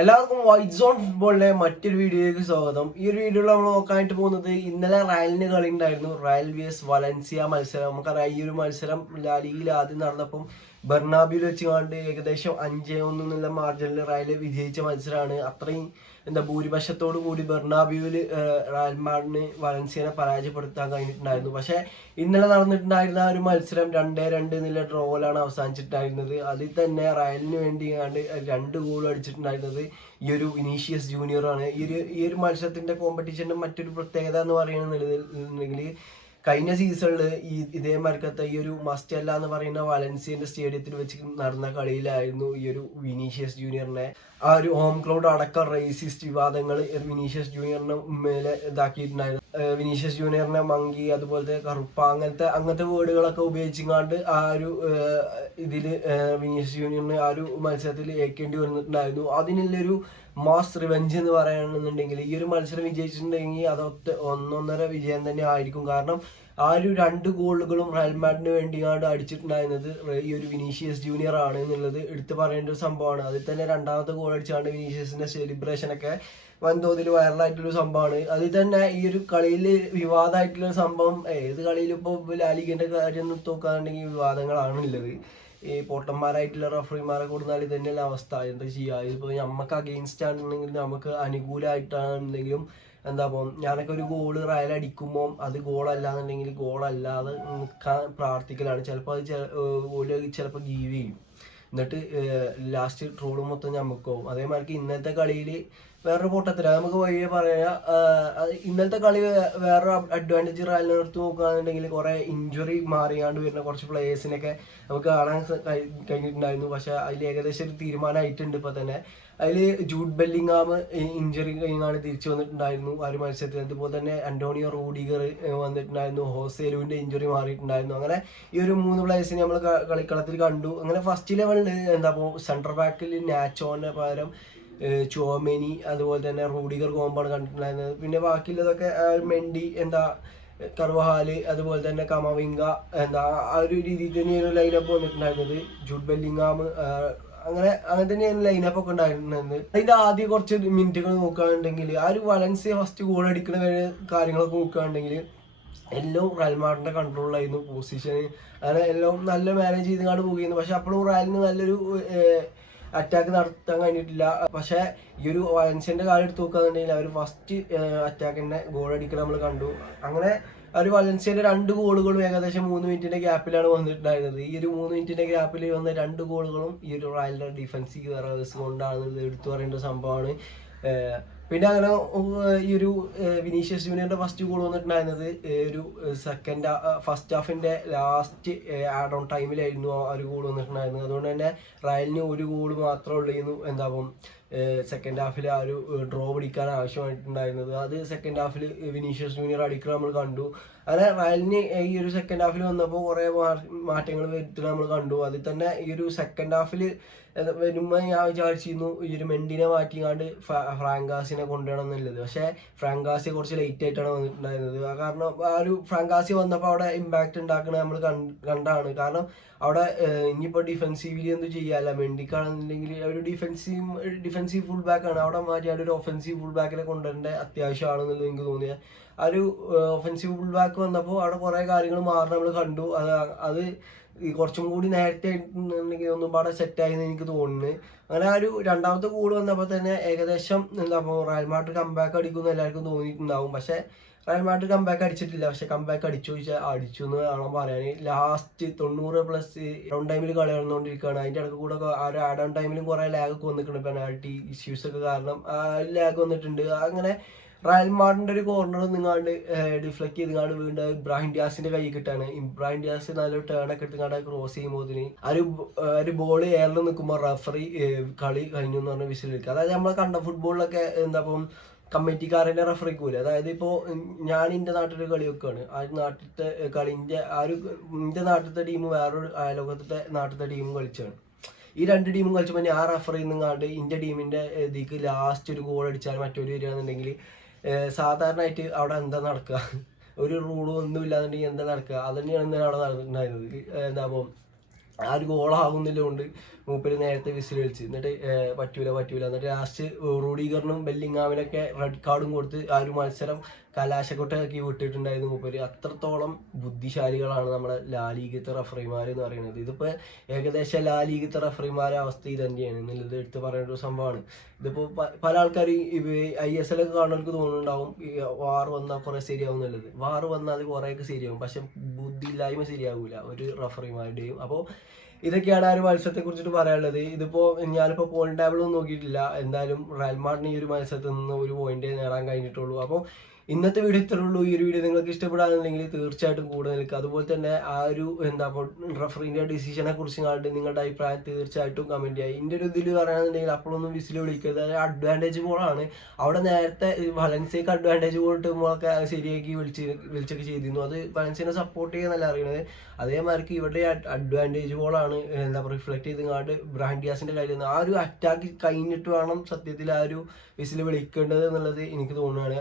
എല്ലാവർക്കും white zone ഫുട്ബോളിലെ മറ്റൊരു വീഡിയോയിലേക്ക് സ്വാഗതം. ഈ ഒരു വീഡിയോയിൽ നമ്മൾ നോക്കാനായിട്ട് പോകുന്നത് ഇന്നലെ റയലിന് കളി ഉണ്ടായിരുന്നു. റയൽ വിഎസ് വലൻസിയ മത്സരം. നമുക്കറിയാം, ഈ ഒരു മത്സരം ലാലിഗയിൽ ആദ്യം നടന്നപ്പം ബെർണാബ്യൂവിൽ വെച്ച് കണ്ട് ഏകദേശം 5-1 എന്നുള്ള മാർജിനിൽ റയൽ വിജയിച്ച മത്സരമാണ്. അത്രയും ഭൂരിപക്ഷത്തോടു കൂടി ബെർണാബ്യൂവിൽ റയൽ മാഡ്രിഡിന് വലൻസിയനെ പരാജയപ്പെടുത്താൻ കഴിഞ്ഞിട്ടുണ്ടായിരുന്നു. പക്ഷേ ഇന്നലെ നടന്നിട്ടുണ്ടായിരുന്ന ആ ഒരു മത്സരം 2-2 എന്നുള്ള ഡ്രോയിലാണ് അവസാനിച്ചിട്ടുണ്ടായിരുന്നത്. അതിൽ തന്നെ റയലിന് വേണ്ടി 2 ഗോൾ അടിച്ചിട്ടുണ്ടായിരുന്നത് ഈ ഒരു വിനീഷ്യസ് ജൂനിയറാണ്. ഈ ഒരു മത്സരത്തിന്റെ കോമ്പറ്റീഷന്റെ മറ്റൊരു പ്രത്യേകത എന്ന് പറയുന്നുണ്ടെങ്കിൽ കഴിഞ്ഞ സീസണിൽ ഇതേമാർക്കത്തെ ഈ ഒരു മസ്റ്റല്ല എന്ന് പറയുന്ന വലൻസിയന്റെ സ്റ്റേഡിയത്തിൽ വെച്ച് നടന്ന കളിയിലായിരുന്നു ഈ ഒരു വിനീഷ്യസ് ജൂനിയറിനെ ആ ഒരു ഹോം ക്രൗഡ് അടക്കം റേസിസ്റ്റ് വിവാദങ്ങൾ വിനീഷ്യസ് ജൂനിയറിന് മേലെ ഇതാക്കിയിട്ടുണ്ടായിരുന്നു. വിനീഷ്യസ് ജൂനിയറിനെ മങ്കി, അതുപോലത്തെ കറുപ്പ, അങ്ങനത്തെ വേർഡുകളൊക്കെ ഉപയോഗിച്ചുകൊണ്ട് ആ ഒരു ഇതില് വിനീഷ്യസ് ജൂനിയറിന് ആ ഒരു മത്സരത്തിൽ ഏൽക്കേണ്ടി വന്നിട്ടുണ്ടായിരുന്നു. അതിനുള്ളൊരു മാസ് റിവെഞ്ച് എന്ന് പറയുകയാണെന്നുണ്ടെങ്കിൽ ഈ ഒരു മത്സരം വിജയിച്ചിട്ടുണ്ടെങ്കിൽ അത് 1-1.5 വിജയം തന്നെ ആയിരിക്കും. കാരണം ആ ഒരു 2 ഗോളുകളും റയൽ മാഡ്രിഡിന് വേണ്ടിയാണ് അടിച്ചിട്ടുണ്ടായിരുന്നത് ഈ ഒരു വിനീഷ്യസ് ജൂനിയർ ആണ് എന്നുള്ളത് എടുത്തു പറയേണ്ട ഒരു സംഭവമാണ്. അതിൽ തന്നെ 2ാമത്തെ ഗോൾ അടിച്ചാണ്ട് വിനീഷ്യസിന്റെ സെലിബ്രേഷനൊക്കെ വൻതോതിൽ വൈറലായിട്ടുള്ളൊരു സംഭവമാണ്. അതിൽ തന്നെ ഈ ഒരു കളിയിൽ വിവാദമായിട്ടുള്ള സംഭവം ഏത് കളിയിലും ഇപ്പോൾ ലാലിഗിന്റെ കാര്യം നോക്കുകയാണെന്നുണ്ടെങ്കിൽ വിവാദങ്ങളാണ് ഉള്ളത്. ഈ പൊട്ടന്മാരായിട്ടുള്ള റഫറിമാരെ കൊടുത്താൽ തന്നെയല്ല അവസ്ഥ. എന്താ ചെയ്യുക, ഇതിപ്പോൾ നമുക്ക് അഗെയിൻസ്റ്റ് ആണെന്നുണ്ടെങ്കിലും നമുക്ക് അനുകൂലമായിട്ടാണെന്നുണ്ടെങ്കിലും ഞാനൊക്കെ ഒരു ഗോള് റയൽ അടിക്കുമ്പോൾ അത് ഗോളല്ല എന്നുണ്ടെങ്കിൽ ഗോളല്ലാതെ നിൽക്കാൻ പ്രാർത്ഥിക്കലാണ്. ചിലപ്പോൾ അത് ചിലപ്പോൾ ഗീവ് ചെയ്യും, എന്നിട്ട് ലാസ്റ്റ് ട്രോള് മൊത്തം ഞമ്മക്കാവും. അതേമാതിരി ഇന്നത്തെ കളിയിൽ വേറൊരു പൊട്ടത്തില്ല നമുക്ക് വഴിയെ പറയാം. ഇന്നലത്തെ കളി വേറൊരു അഡ്വാൻറ്റേജ് റയലിനെ എടുത്ത് നോക്കുകയാണെന്നുണ്ടെങ്കിൽ കുറേ ഇഞ്ചുറി മാറിയാണ്ട് വരുന്ന കുറച്ച് പ്ലേയേഴ്സിനൊക്കെ നമുക്ക് കാണാൻ കഴിഞ്ഞിട്ടുണ്ടായിരുന്നു. പക്ഷെ അതിൽ ഏകദേശം ഒരു തീരുമാനമായിട്ടുണ്ട് ഇപ്പോൾ തന്നെ. അതിൽ ജൂഡ് ബെല്ലിംഗാം ഇഞ്ചുറി കഴിഞ്ഞാണ് തിരിച്ചു വന്നിട്ടുണ്ടായിരുന്നു ആ ഒരു മത്സരത്തിൽ. അതുപോലെ തന്നെ അന്റോണിയോ റൂഡിഗർ വന്നിട്ടുണ്ടായിരുന്നു. ഹോസേലുവിൻ്റെ ഇഞ്ചുറി മാറിയിട്ടുണ്ടായിരുന്നു. അങ്ങനെ ഈ ഒരു 3 പ്ലേയേഴ്സിനെ നമ്മൾ കളിക്കളത്തിൽ കണ്ടു. അങ്ങനെ ഫസ്റ്റ് ലെവലിൽ സെൻട്രൽ ബാക്കിൽ നാച്ചോന് പകരം ചുവമെനി, അതുപോലെ തന്നെ റൂഡിഗർ കോമ്പാണ് കണ്ടിട്ടുണ്ടായിരുന്നത്. പിന്നെ ബാക്കിയുള്ളതൊക്കെ മെൻഡി, കർവഹാല്, അതുപോലെ തന്നെ കമവിംഗ, ആ ഒരു രീതിയിൽ തന്നെയാണ് ലൈനപ്പ് വന്നിട്ടുണ്ടായിരുന്നത്. ജൂഡ് ബെല്ലിംഗാം അങ്ങനെ തന്നെയാണ് ലൈനപ്പ് ഒക്കെ ഉണ്ടായിരുന്നത്. അതിന്റെ ആദ്യ കുറച്ച് മിനിറ്റുകൾ നോക്കുകയാണെന്നുണ്ടെങ്കിൽ ആ ഒരു വലൻസിയ ഫസ്റ്റ് ഗോൾ അടിക്കുന്ന കാര്യങ്ങളൊക്കെ നോക്കുകയാണെന്നുണ്ടെങ്കിൽ എല്ലാം റയൽ മാഡ്രിഡിന്റെ കൺട്രോളിലായിരുന്നു. പൊസിഷൻ അങ്ങനെ എല്ലാം നല്ല മാനേജ് ചെയ്തുകൊണ്ട് പോകുന്നു. പക്ഷെ അപ്പോഴും റയലിന് നല്ലൊരു അറ്റാക്ക് നടത്താൻ കഴിഞ്ഞിട്ടില്ല. പക്ഷെ ഈ ഒരു വലൻസിയന്റെ കാര്യം എടുത്ത് നോക്കുകയാണെന്നുണ്ടെങ്കിൽ അവർ ഫസ്റ്റ് അറ്റാക്കിന്റെ ഗോൾ അടിക്കണം നമ്മൾ കണ്ടു. അങ്ങനെ ഒരു വലൻസിയന്റെ 2 ഗോളുകളും ഏകദേശം 3 മിനിറ്റിന്റെ ഗ്യാപ്പിലാണ് വന്നിട്ടുണ്ടായിരുന്നത്. ഈ ഒരു 3 മിനിറ്റിന്റെ ഗ്യാപ്പിൽ വന്ന 2 ഗോളുകളും ഈ ഒരു റയലിന്റെ ഡിഫൻസീവ് എറേഴ്സ് കൊണ്ടാണ് എടുത്തു പറയേണ്ട സംഭവമാണ്. പിന്നെ അങ്ങനെ ഈ ഒരു വിനീഷ്യസ് ജൂനിയറിന്റെ ഫസ്റ്റ് ഗോൾ വന്നിട്ടുണ്ടായിരുന്നത് ഒരു ഫസ്റ്റ് ഹാഫിന്റെ ലാസ്റ്റ് ആഡ് ഓൺ ടൈമിലായിരുന്നു ആ ഒരു ഗോൾ വന്നിട്ടുണ്ടായിരുന്നത്. അതുകൊണ്ട് തന്നെ റയലിന് 1 ഗോൾ മാത്രമേ ഉള്ളൂ സെക്കൻഡ് ഹാഫിൽ ആ ഒരു ഡ്രോ പിടിക്കാൻ ആവശ്യമായിട്ടുണ്ടായിരുന്നത്. അത് സെക്കൻഡ് ഹാഫിൽ വിനീഷ്യസ് ജൂനിയർ അടിക്കണം നമ്മൾ കണ്ടു. അങ്ങനെ റയലിന് ഈ ഒരു സെക്കൻഡ് ഹാഫിൽ വന്നപ്പോൾ കുറേ മാറ്റങ്ങൾ വരുത്തുന്നത് നമ്മൾ കണ്ടു. അതിൽ തന്നെ ഈ ഒരു സെക്കൻഡ് ഹാഫിൽ വരുമ്പോൾ ഞാൻ വിചാരിച്ചിരുന്നു ഈ ഒരു മെൻഡിനെ മാറ്റിക്കാണ്ട് ഫ്രാങ്കാസിനെ കൊണ്ടുവരണം എന്നുള്ളത്. പക്ഷേ ഫ്രാങ്കാസി കുറച്ച് ലേറ്റ് ആയിട്ടാണ് വന്നിട്ടുണ്ടായിരുന്നത്. കാരണം ആ ഒരു ഫ്രാങ്കാസി വന്നപ്പോൾ അവിടെ ഇമ്പാക്റ്റ് ഉണ്ടാക്കുന്നത് നമ്മൾ കണ്ടാണ്. കാരണം അവിടെ ഇനിയിപ്പോൾ ഡിഫെൻസീവിലി എന്ത് ചെയ്യാല്ല, മെൻഡിക്കാണെന്നുണ്ടെങ്കിൽ ഒരു ഡിഫെൻസീവ് ഫുൾ ബാക്കാണ്. അവിടെ മാറ്റിയാണ്ട് ഒരു ഒഫെൻസീവ് ഫുൾ ബാക്കിനെ കൊണ്ടുവരേണ്ട അത്യാവശ്യമാണെന്നുള്ളത് എനിക്ക് തോന്നിയത്. ആ ഒരു ഒഫെൻസീവ് ഫുൾ ബാക്ക് വന്നപ്പോൾ അവിടെ കുറേ കാര്യങ്ങൾ മാറി നമ്മൾ കണ്ടു. അത് കുറച്ചും കൂടി നേരത്തെ ആയിട്ടുണ്ടെങ്കിൽ ഒന്നും പാടെ സെറ്റായെന്ന് എനിക്ക് തോന്നുന്നു. അങ്ങനെ ആ ഒരു 2ാമത്തെ ഗോൾ വന്നപ്പോൾ തന്നെ ഏകദേശം റയൽ മാഡ്രിഡ് കംബാക്ക് അടിക്കുമെന്ന് എല്ലാവർക്കും തോന്നിയിട്ടുണ്ടാവും. പക്ഷേ റയൽ മാഡ്രിഡ് കംബാക്ക് അടിച്ചിട്ടില്ല. പക്ഷെ കംബാക്ക് അടിച്ചു എന്ന് വേണം പറയാൻ. ലാസ്റ്റ് 90+ റൗണ്ട് ടൈമിൽ കളി നടന്നുകൊണ്ടിരിക്കുകയാണ്. അതിൻ്റെ ഇടയ്ക്ക് കൂടെ ആ ഒരു ആഡ് ഓൺ ടൈമിലും കുറേ ലാഗൊക്കെ വന്നിട്ടുണ്ട്. പെനാൽറ്റി ഇഷ്യൂസ് ഒക്കെ കാരണം ലാഗ് വന്നിട്ടുണ്ട്. അങ്ങനെ റയൽ മാഡ്രിഡിന്റെ ഒരു കോർണർ നിങ്ങാണ്ട് ഡിഫ്ലക്ട് ചെയ്തുകൊണ്ട് വീണ്ടും ഇബ്രാഹിം ഡിയാസിന്റെ കൈ കിട്ടാണ്. ഇബ്രാഹിം ഡിയാസ് നല്ലൊരു ടേണൊക്കെ എടുത്തുകൊണ്ട് ക്രോസ് ചെയ്യുമ്പോൾ ഒരു ബോൾ എയറിൽ നിൽക്കുമ്പോൾ റഫറി കളി കഴിഞ്ഞു എന്ന് പറഞ്ഞ വിസിൽ എടുക്കുക. അതായത് നമ്മൾ കണ്ട ഫുട്ബോളിലൊക്കെ കമ്മിറ്റിക്കാരൻ്റെ റഫറിക്കൂല. അതായത് ഇപ്പോൾ ഞാൻ എൻ്റെ നാട്ടിലൊരു കളി വെക്കുകയാണ്. ആ നാട്ടിലത്തെ കളിൻ്റെ എൻ്റെ നാട്ടിലത്തെ ടീം വേറൊരു അയലോകത്തെ നാട്ടിലത്തെ ടീമും കളിച്ചാണ്. ഈ 2 ടീമും കളിച്ചപ്പോൾ ഞാൻ റഫറിൽ നിന്നാണ്ട് എൻ്റെ ടീമിൻ്റെ ഇതിക്ക് ലാസ്റ്റ് ഒരു ഗോൾ അടിച്ചാൽ മറ്റൊരു വരികയാണെന്നുണ്ടെങ്കിൽ സാധാരണയായിട്ട് അവിടെ എന്താ നടക്കുക, ഒരു റൂളും ഒന്നും ഇല്ലാന്നുണ്ടെങ്കിൽ എന്താ നടക്കുക, അത് തന്നെയാണ് ഇന്നലെ അവിടെ നടന്നിട്ടുണ്ടായിരുന്നത്. ആ ഒരു ഗോളാകുന്നതിലുകൊണ്ട് മൂപ്പര് നേരത്തെ വിസിൽ കളിച്ച് എന്നിട്ട് പറ്റൂല എന്നിട്ട് ലാസ്റ്റ് റൂഡിഗറിനും ബെല്ലിങ്ങാമിനൊക്കെ റെഡ് കാർഡും കൊടുത്ത് ആ ഒരു മത്സരം കലാശക്കൊട്ടയാക്കി വിട്ടിട്ടുണ്ടായിരുന്നു മൂപ്പര്. അത്രത്തോളം ബുദ്ധിശാലികളാണ് നമ്മുടെ ലാലീഗത്തെ റഫറിമാർ എന്ന് പറയുന്നത്. ഇതിപ്പോൾ ഏകദേശം ലാലീഗത്തെ റഫറിമാരുടെ അവസ്ഥ ഇത് തന്നെയാണ് എന്നുള്ളത് എടുത്ത് പറയേണ്ട ഒരു സംഭവമാണ്. ഇതിപ്പോൾ പല ആൾക്കാർ ISL ഒക്കെ കാണുന്നവർക്ക് തോന്നുന്നുണ്ടാവും വാർ വന്നാൽ കുറേ ശരിയാവും എന്നുള്ളത്. വാർ വന്നാൽ അത് കുറേയൊക്കെ ശരിയാവും, പക്ഷെ ബുദ്ധിയില്ലായ്മ ശരിയാവില്ല ഒരു റഫറിമാരുടെയും. അപ്പോൾ ഇതൊക്കെയാണ് ആ ഒരു മത്സരത്തെ കുറിച്ചിട്ട് പറയാനുള്ളത്. ഇതിപ്പോൾ ഞാനിപ്പോൾ പോയിന്റ് ടേബിളൊന്നും നോക്കിയിട്ടില്ല. എന്തായാലും റയൽ മാഡ്രിഡിന് ഈ ഒരു മത്സരത്തിൽ നിന്ന് ഒരു പോയിന്റ് നേടാൻ കഴിഞ്ഞിട്ടുള്ളൂ. അപ്പോൾ ഇന്നത്തെ വീഡിയോ ഇത്രേ ഉള്ളൂ. ഈ ഒരു വീഡിയോ നിങ്ങൾക്ക് ഇഷ്ടപ്പെടാന്നുണ്ടെങ്കിൽ തീർച്ചയായിട്ടും കൂടെ നിൽക്കുക. അതുപോലെ തന്നെ ആ ഒരു റഫറിൻ്റെ ഡിസിഷനെ കുറിച്ച് കണ്ട് നിങ്ങളുടെ അഭിപ്രായം തീർച്ചയായിട്ടും കമൻറ്റ് ചെയ്യുക. ഇതിൻ്റെ ഒരു ഇതിൽ പറയുകയാണെന്നുണ്ടെങ്കിൽ അപ്പോഴൊന്നും വിസിൽ വിളിക്കരുത്. അതായത് അഡ്വാൻറ്റേജ് ബോളാണ്. അവിടെ നേരത്തെ വലൻസിയക്ക് അഡ്വാൻറ്റേജ് ബോൾ ഇട്ടുമ്പോഴൊക്കെ വിളിച്ചൊക്കെ ചെയ്തിരുന്നു. അത് വലൻസിയനെ സപ്പോർട്ട് ചെയ്യുന്നല്ല അറിയണത്. അതേമാതിരി ഇവിടെ അഡ്വാൻറ്റേജ് ബോളാണ് റിഫ്ലക്ട് ചെയ്ത് ബ്രാഹിം ഡിയാസിൻ്റെ കയ്യിൽ നിന്ന് ആ ഒരു അറ്റാക്ക് കഴിഞ്ഞിട്ട് വേണം സത്യത്തിൽ ആ ഒരു വിസിൽ വിളിക്കേണ്ടത് എന്നുള്ളത് എനിക്ക് തോന്നുകയാണ്.